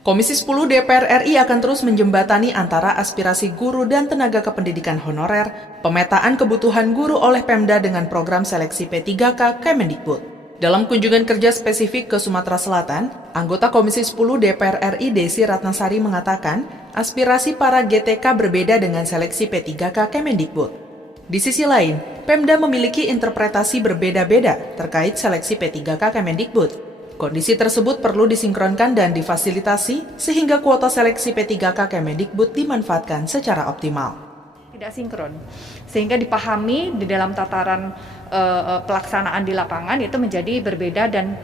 Komisi 10 DPR RI akan terus menjembatani antara aspirasi guru dan tenaga kependidikan honorer, pemetaan kebutuhan guru oleh Pemda dengan program seleksi P3K Kemendikbud. Dalam kunjungan kerja spesifik ke Sumatera Selatan, anggota Komisi 10 DPR RI Desi Ratnasari mengatakan, aspirasi para GTK berbeda dengan seleksi P3K Kemendikbud. Di sisi lain, Pemda memiliki interpretasi berbeda-beda terkait seleksi P3K Kemendikbud. Kondisi tersebut perlu disinkronkan dan difasilitasi sehingga kuota seleksi P3K Kemendikbud dimanfaatkan secara optimal. Tidak sinkron, sehingga dipahami di dalam tataran pelaksanaan di lapangan itu menjadi berbeda dan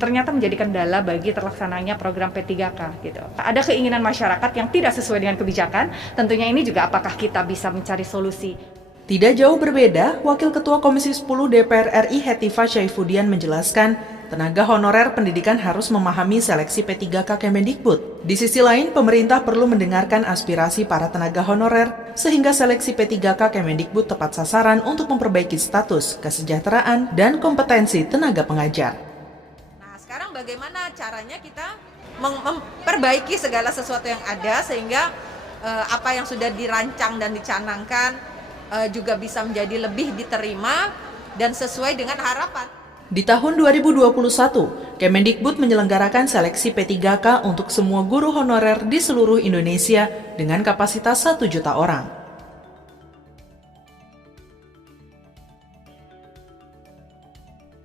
ternyata menjadi kendala bagi terlaksananya program P3K gitu. Ada keinginan masyarakat yang tidak sesuai dengan kebijakan, tentunya ini juga apakah kita bisa mencari solusi. Tidak jauh berbeda, Wakil Ketua Komisi 10 DPR RI Hetiva Syaifudian menjelaskan, tenaga honorer pendidikan harus memahami seleksi P3K Kemendikbud. Di sisi lain, pemerintah perlu mendengarkan aspirasi para tenaga honorer sehingga seleksi P3K Kemendikbud tepat sasaran untuk memperbaiki status, kesejahteraan, dan kompetensi tenaga pengajar. Nah, sekarang bagaimana caranya kita memperbaiki segala sesuatu yang ada sehingga apa yang sudah dirancang dan dicanangkan juga bisa menjadi lebih diterima dan sesuai dengan harapan. Di tahun 2021, Kemendikbud menyelenggarakan seleksi P3K untuk semua guru honorer di seluruh Indonesia dengan kapasitas 1 juta orang.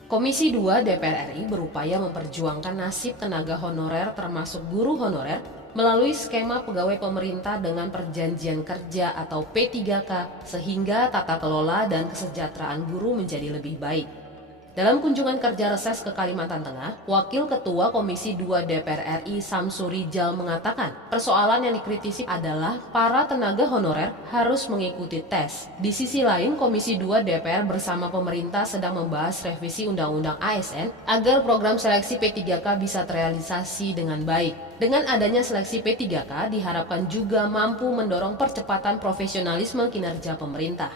Komisi 2 DPR RI berupaya memperjuangkan nasib tenaga honorer termasuk guru honorer melalui skema pegawai pemerintah dengan perjanjian kerja atau P3K sehingga tata kelola dan kesejahteraan guru menjadi lebih baik. Dalam kunjungan kerja reses ke Kalimantan Tengah, Wakil Ketua Komisi 2 DPR RI Samsu Rijal mengatakan, persoalan yang dikritisi adalah para tenaga honorer harus mengikuti tes. Di sisi lain, Komisi 2 DPR bersama pemerintah sedang membahas revisi Undang-Undang ASN agar program seleksi P3K bisa terrealisasi dengan baik. Dengan adanya seleksi P3K diharapkan juga mampu mendorong percepatan profesionalisme kinerja pemerintah.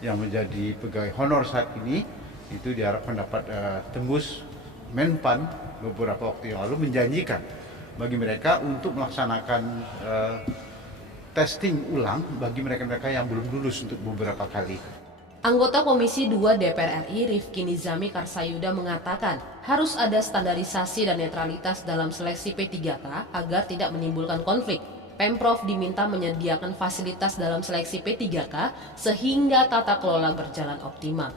Yang menjadi pegawai honor saat ini itu diharapkan dapat tembus Menpan beberapa waktu yang lalu menjanjikan bagi mereka untuk melaksanakan testing ulang bagi mereka-mereka yang belum lulus untuk beberapa kali. Anggota Komisi 2 DPR RI Rifki Nizami Karsayuda mengatakan harus ada standarisasi dan netralitas dalam seleksi P3K agar tidak menimbulkan konflik. Pemprov diminta menyediakan fasilitas dalam seleksi P3K sehingga tata kelola berjalan optimal.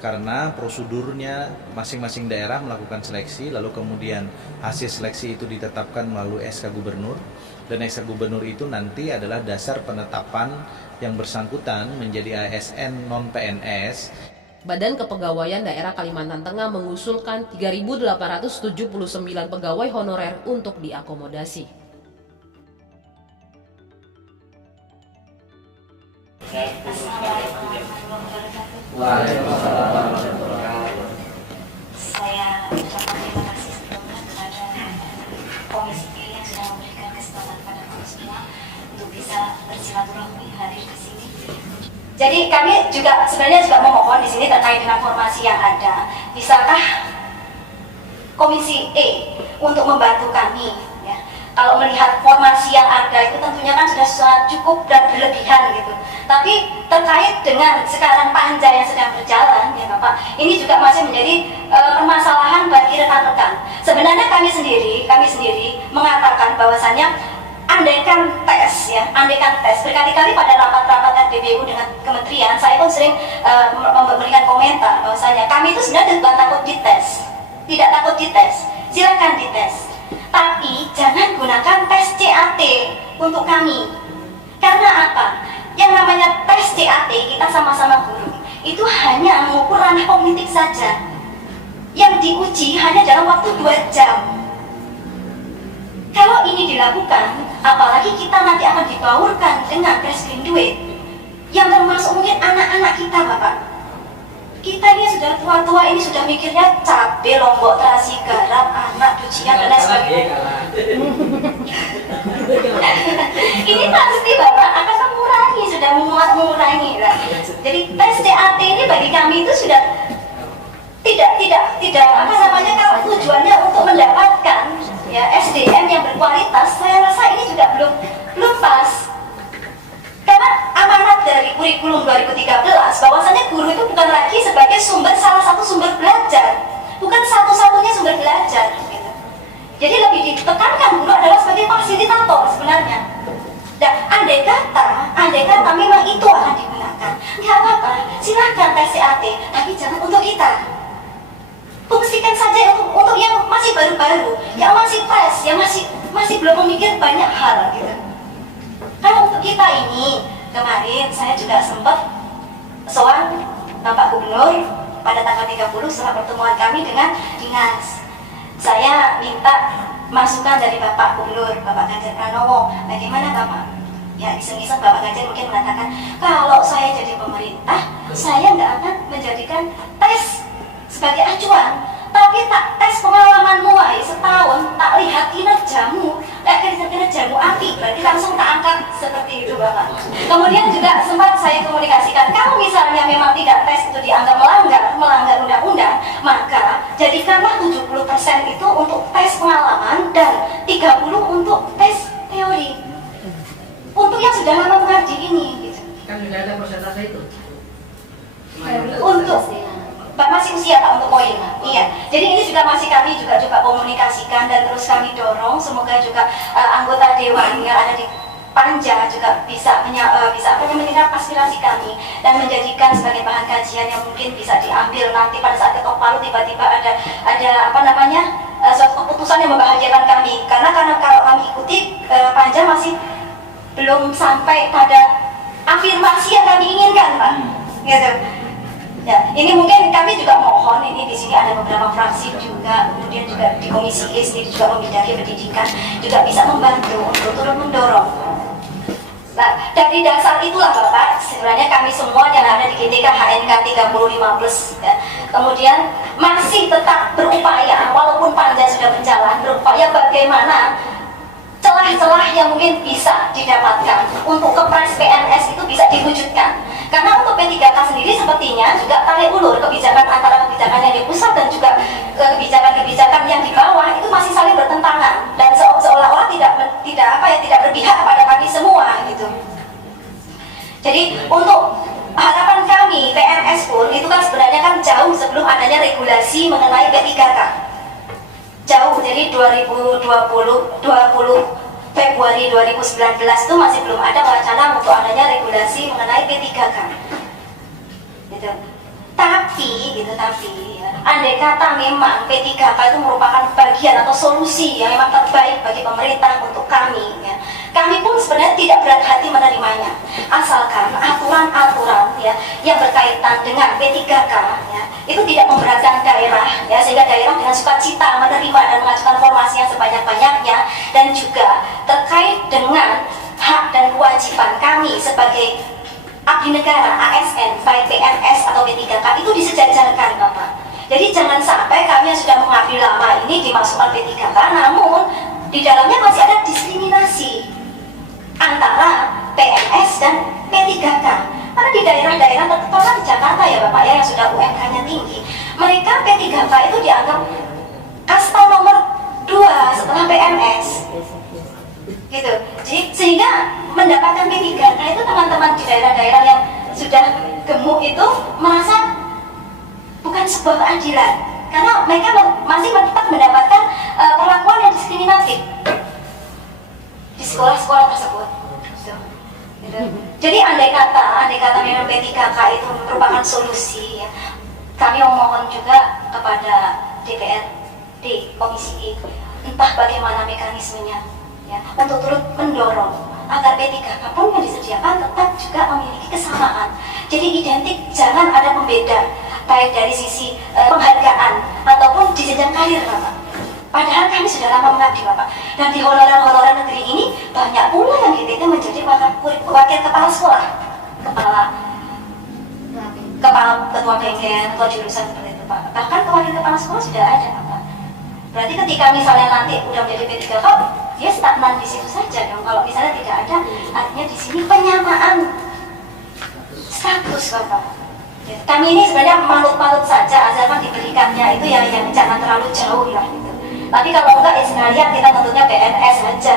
Karena prosedurnya masing-masing daerah melakukan seleksi, lalu kemudian hasil seleksi itu ditetapkan melalui SK Gubernur, dan SK Gubernur itu nanti adalah dasar penetapan yang bersangkutan menjadi ASN non-PNS. Badan Kepegawaian Daerah Kalimantan Tengah mengusulkan 3.879 pegawai honorer untuk diakomodasi. Saya ucapkan terima kasih sebelumnya kepada Komisi B yang sudah memberikan kesempatan pada kami semua untuk bisa bersilaturahmi hadir ke sini. Jadi kami juga sebenarnya memohon di sini terkait dengan formasi yang ada. Bisakah Komisi E untuk membantu kami? Ya. Kalau melihat formasi yang ada itu tentunya kan sudah sangat cukup dan berlebihan gitu. Tapi terkait dengan sekarang panja yang sedang berjalan, ya Bapak, ini juga masih menjadi permasalahan bagi rekan-rekan. Sebenarnya kami sendiri mengatakan bahwasannya andaikan tes, berkali-kali pada rapat-rapat RDBU dengan kementerian, saya pun sering memberikan komentar bahwasanya kami itu sebenarnya bukan takut dites, tidak takut dites, silakan dites, tapi jangan gunakan tes CAT untuk kami. Karena apa? Yang namanya tes CAT, kita sama-sama guru, itu hanya mengukur ranah kognitif saja. Yang diuji hanya dalam waktu 2 jam. Kalau ini dilakukan, apalagi kita nanti akan dibaurkan dengan prescreen duit, yang termasuk mungkin anak-anak kita, Bapak. Kita ini sudah tua-tua, ini sudah mikirnya cabai, lombok, terasi, garam, anak, cucian, dan lain sebagainya. Ini pasti Bapak akan sudah mengurangi. Jadi tes CAT ini bagi kami itu sudah tidak kalau tujuannya untuk mendapatkan ya SDM yang berkualitas kualitas, saya rasa ini juga belum pas. Karena amanat dari kurikulum 2013 bahwasanya guru itu bukan lagi sebagai salah satu sumber belajar, bukan satu-satunya sumber belajar gitu. Jadi lebih ditekankan guru adalah sebagai fasilitator sebenarnya. Dan andai kata memang itu akan digunakan, nggak apa-apa, silahkan tes CAT, tapi jangan untuk kita. Fungsikan saja untuk yang masih baru-baru, yang masih fresh, yang masih belum memikir banyak hal gitu. Karena untuk kita ini, kemarin saya juga sempat soal Bapak Gubernur pada tanggal 30 setelah pertemuan kami dengan dinas. Saya minta masukan dari Bapak Gubernur, Bapak Ganjar Pranowo. Bagaimana Bapak? Ya iseng-iseng Bapak Ganjar mungkin mengatakan, kalau saya jadi pemerintah, saya nggak akan menjadikan tes sebagai acuan, tapi tak tes pengalamanmu setahun, tak lihat kinerjamu, kinerjamu api, berarti langsung tak angkat seperti itu Bapak. Kemudian juga sempat saya komunikasikan, kalau misalnya memang tidak tes itu dianggap melanggar undang-undang, maka jadikanlah 70% itu untuk tes pengalaman dan 30% untuk tes teori. Untuk yang sudah lama mengaji ini gitu. Kan sudah ada persentase itu. Untuk masih usia Pak untuk poin. Iya. Jadi ini juga masih kami juga komunikasikan dan terus kami dorong semoga juga anggota dewan yang ada di Panja juga bisa mendengar aspirasi kami dan menjadikan sebagai bahan kajian yang mungkin bisa diambil nanti pada saat ketok palu tiba-tiba ada suatu keputusan yang membahagiakan kami karena kalau kami ikuti Panja masih belum sampai pada afirmasi yang kami inginkan Pak. Gitu. Ya, ini mungkin kami juga mohon, ini di sini ada beberapa fraksi juga, kemudian juga di Komisi E sendiri juga Komisi Pendidikan juga bisa membantu untuk turut mendorong. Nah, dari dasar itulah Bapak, sebenarnya kami semua yang ada di GTK HNK 35+, ya, kemudian masih tetap berupaya, walaupun Panja sudah berjalan, berupaya bagaimana celah-celah yang mungkin bisa didapatkan untuk kepres PNS itu bisa diwujudkan. Karena untuk P3K sendiri sepertinya juga tarik ulur kebijakan antara kebijakan yang di pusat dan juga kebijakan-kebijakan yang di bawah itu masih saling bertentangan dan seolah-olah tidak berpihak kepada kami semua gitu. Jadi untuk harapan kami PNS pun itu kan sebenarnya kan jauh sebelum adanya regulasi mengenai P3K. Jauh, jadi 2020 Februari 2019 itu masih belum ada wacana untuk adanya regulasi mengenai P3K. Gitu. Tapi ya, andai kata memang P3K itu merupakan bagian atau solusi yang memang terbaik bagi pemerintah untuk kami, ya, kami pun sebenarnya tidak berat hati menerimanya, asalkan aturan-aturan ya yang berkaitan dengan P3K ya, itu tidak memberatkan daerah, ya, sehingga daerah dengan sukacita menerima dan mengajukan formasi yang sebanyak-banyaknya, dan juga terkait dengan hak dan kewajiban kami sebagai abdi negara, ASN, baik PNS atau P3K itu disejajarkan Bapak. Jadi jangan sampai kami yang sudah mengabdi lama ini dimasukkan P3K, namun di dalamnya masih ada diskriminasi antara PNS dan P3K. Karena di daerah-daerah terutama di Jakarta ya Bapak ya yang sudah UMK-nya tinggi, mereka P3K itu dianggap kasta nomor 2 setelah PNS. Gitu. Jadi sehingga mendapatkan P3K itu teman-teman di daerah-daerah yang sudah gemuk itu merasa bukan sebuah keadilan karena mereka masih tetap mendapatkan perlakuan yang diskriminatif di sekolah-sekolah tersebut. Gitu. Jadi andai kata memang P3K itu merupakan solusi, ya, kami memohon juga kepada DPRD Komisi E entah bagaimana mekanismenya, ya, untuk turut mendorong agar P3K pun yang disediakan tetap juga memiliki kesamaan. Jadi identik, jangan ada pembeda baik dari sisi penghargaan ataupun di jenjang karir Bapak. Padahal kami sudah lama mengabdi Bapak, dan di honorer-honorer negeri ini banyak pula yang DPT menjadi wakil kepala sekolah, ketua bengkel, ketua jurusan seperti itu Pak. Bahkan wakil kepala sekolah sudah ada Bapak. Berarti ketika misalnya nanti udah menjadi P3K, dia stagnan di situ saja dong. Kalau misalnya tidak ada, artinya di sini penyamaan status Bapak. Kami ini sebenarnya manut-manut saja, asalkan diberikannya itu yang jangan terlalu jauh lah gitu. Tapi kalau enggak ya sekalian kita tentunya PNS aja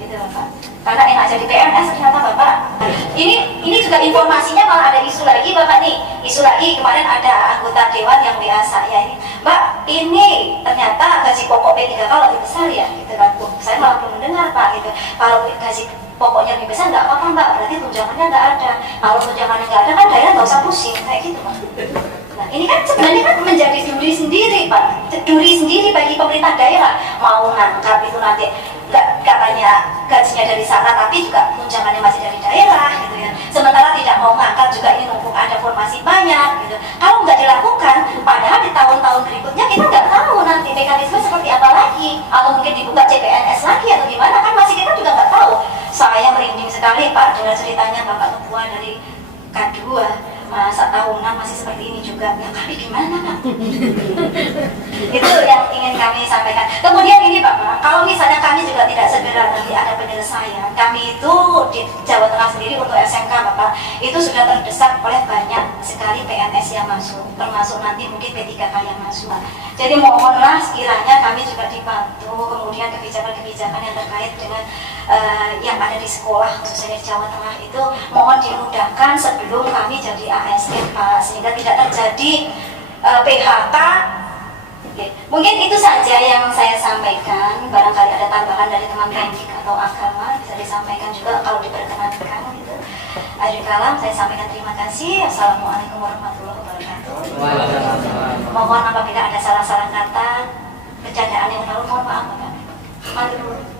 gitu Bapak. Karena enak jadi PNS ternyata Bapak. Ini juga informasinya malah ada isu lagi Bapak nih. Isu lagi kemarin ada anggota dewan yang WA saya ini, Mbak, ini ternyata gaji pokok P3K lebih besar ya gitu kan. Saya malah belum mendengar Pak gitu. Kalau gaji pokoknya lebih besar nggak apa-apa Mbak, berarti tunjangannya nggak ada. Kalau tunjangannya nggak ada kan daerah nggak usah pusing kayak gitu Pak. Nah ini kan sebenarnya kan menjadi duri sendiri Pak, duri sendiri bagi pemerintah daerah. Mau ngangkat itu nanti nggak katanya gajinya dari sana tapi juga tunjangannya masih dari daerah gitu ya. Sementara tidak mau ngangkat juga ini mumpung ada formasi banyak gitu. Kalau nggak dilakukan, padahal di tahun-tahun berikutnya kita nggak tahu nanti mekanisme seperti apa lagi, atau mungkin dibuka CPNS lagi atau gimana kan masih kita juga nggak tahu. Saya merinding sekali Pak dengar ceritanya Bapak Ketua dari K2, masa tahunan masih seperti ini juga. Ya kami gimana Pak? Itu yang ingin kami sampaikan. Kemudian ini Bapak, kalau misalnya kami juga tidak segera nanti ada penyelesaian, kami itu di Jawa Tengah sendiri untuk SMK Bapak, itu sudah terdesak oleh banyak sekali PNS yang masuk, termasuk nanti mungkin P3K yang masuk. Jadi mohonlah sekiranya kami juga dibantu, kemudian kebijakan-kebijakan yang terkait dengan yang ada di sekolah khususnya di Jawa Tengah itu mohon dimudahkan sebelum kami jadi ASN Pak, sehingga tidak terjadi PHK. Oke. Mungkin itu saja yang saya sampaikan, barangkali ada tambahan dari teman pendidik atau agama bisa disampaikan juga kalau diperkenankan gitu. Akhir kalam saya sampaikan terima kasih. Assalamualaikum warahmatullahi wabarakatuh. Mohon apabila ada salah-salah kata, bercandaan yang terlalu mohon maaf Bapak. Mari dulu.